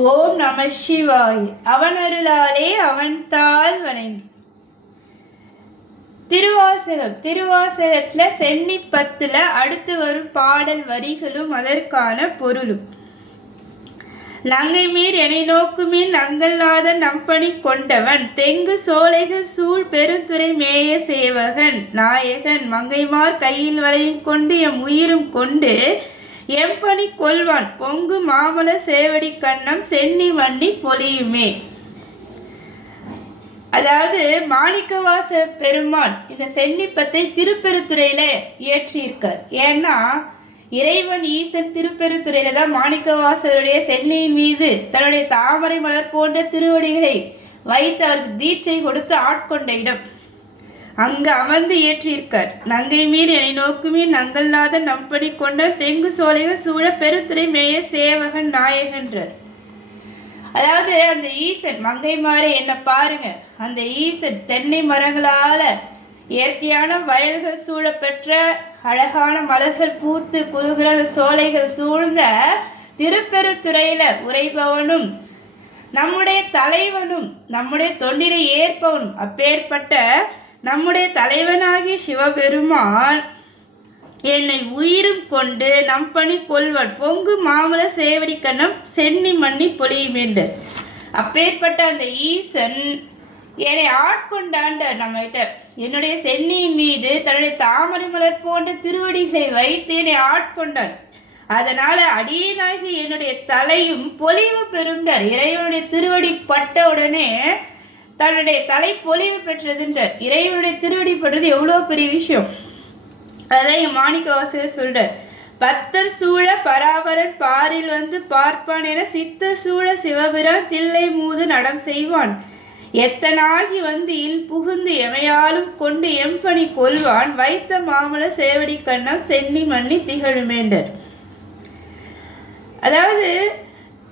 ஓம் நம சிவாய். அவன் அருளாலே அவன் தாள் வணங்கி. திருவாசகத்துல சென்னி 10ல் அடுத்து வரும் பாடல் வரிகளும் அதற்கான பொருளும். நங்கை மீர் எனை நோக்குமின் நங்கல்லாத நம்பணி கொண்டவன் தெங்கு சோலைகள் சூழ் பெருந்துறை மேய சேவகன் நாயகன் மங்கைமார் கையில் வளையும் கொண்டு எம் உயிரும் கொண்டு எம்பணி கொள்வான் பொங்கு மாமல சேவடி கண்ணம் சென்னி மண்ணி பொலியுமே. அதாவது மாணிக்கவாச பெருமான் இந்த சென்னி 10 திருப்பெருத்துறையில இயற்றியிருக்கார். ஏன்னா இறைவன் ஈசன் திருப்பெருத்துறையில தான் மாணிக்கவாசருடைய சென்னியின் மீது தன்னுடைய தாமரை மலர் போன்ற திருவடிகளை வைத்து அவருக்கு தீட்சை கொடுத்து ஆட்கொண்ட இடம். அங்கு அமர்ந்து இயற்றியிருக்கார். நங்கை மீர் என்னை நோக்குமே நங்கல்லாத நம்படி கொண்ட தெங்கு சோலைகள் சூழ பெருத்துறை மேய சேவகன் நாயகன்றார். அதாவது அந்த ஈசன் மங்கை மாறே என்ன பாருங்க, அந்த ஈசன் தென்னை மரங்களால இயற்கையான வயல்கள் சூழ பெற்ற அழகான மலர்கள் பூத்து குலுகிற சோலைகள் சூழ்ந்த திருப்பெருத்துறையில உரைபவனும் நம்முடைய தலைவனும் நம்முடைய தொண்டினை ஏற்பவனும் அப்பேற்பட்ட நம்முடைய தலைவனாகிய சிவபெருமான் என்னை உயிரும் கொண்டு நம்பணி கொள்வன் பொங்கு மாமல சேவடி கண்ணம் சென்னி மண்ணி பொலியுமென்று. அப்பேற்பட்ட அந்த ஈசன் என்னை ஆட்கொண்டாண்டார். நம்மகிட்ட என்னுடைய சென்னியின் மீது தன்னுடைய தாமரை மலர் போன்ற திருவடிகளை வைத்து என்னை ஆட்கொண்டான். அதனால அடியனாகி என்னுடைய தலையும் பொலிவு பெறுண்டார். இறைவனுடைய திருவடி பட்ட உடனே தன்னுடைய தலை பொலிவு பெற்றதுன்றார். இறைவனுடைய திருவடி படுறது எவ்வளோ பெரிய விஷயம். அதான் என் மாணிக்கவாசகர் சொல்றார். பத்தர் சூழ பராபரன் பாரில் வந்து பார்ப்பான் என சித்த சூழ சிவபிரான் தில்லை மூது நடம் செய்வான் எத்தனாகி வந்து இல் புகுந்து எமையாலும் கொண்டு எம்பணி கொள்வான் வைத்த மாமல சேவடி கண்ணம் சென்னி மண்ணி திகழுமேண்டர். அதாவது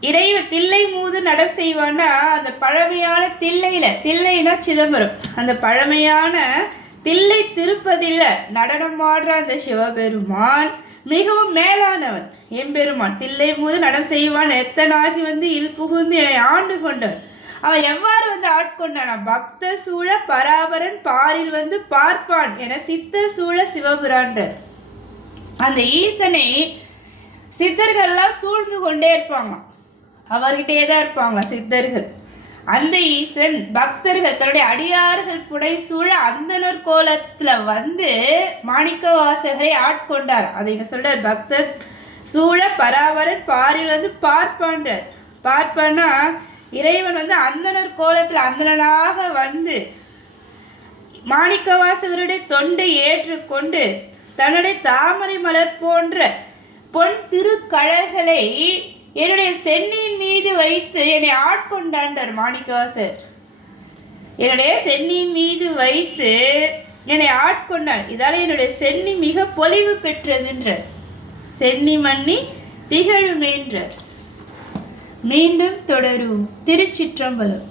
இறைவன் தில்லை மூது நடம் செய்வான்னா அந்த பழமையான தில்லைனா சிதம்பரம், அந்த பழமையான தில்லை திருப்பதியில் நடனம் ஆடுற அந்த சிவபெருமான் மிகவும் மேலானவன் எம்பெருமான். தில்லை மூது நடம் செய்வான் எத்தனாகி வந்து இல் புகுந்து என்னை ஆண்டு கொண்டவன். அவன் எவ்வாறு வந்து ஆட்கொண்டானா பக்த சூழ பராபரன் பாரில் வந்து பார்ப்பான் என சித்த சூழ சிவபுரான்றார். அந்த ஈசனை சித்தர்கள்லாம் சூழ்ந்து கொண்டே இருப்பாங்க, அவர்கிட்டே தான் இருப்பாங்க சித்தர்கள். அந்த ஈசன் பக்தர்கள் தன்னுடைய அடியார்கள் புடை சூழ அந்தனர் கோலத்துல வந்து மாணிக்கவாசகரை ஆட்கொண்டார். அதை சொல்றார். பக்தர் சூழ பராபரன் பாரில் வந்து பார்ப்பான்றார். பார்ப்பான்னா இறைவன் வந்து அந்தனர் கோலத்துல அந்தனாக வந்து மாணிக்கவாசகருடைய தொண்டை ஏற்றுக்கொண்டு தன்னுடைய தாமரை மலர் போன்ற பொன் திருக்கழல்களை என்னுடைய சென்னியின் மீது வைத்து என்னை ஆட்கொண்டாண்டார் மாணிக்கவாசர். என்னுடைய சென்னியின் மீது வைத்து என்னை ஆட்கொண்டான். இதால என்னுடைய சென்னி மிக பொலிவு பெற்றதுன்றார். சென்னி மண்ணி திகழுமேன்றார். மீண்டும் தொடரும். திருச்சிற்றம்பலம்.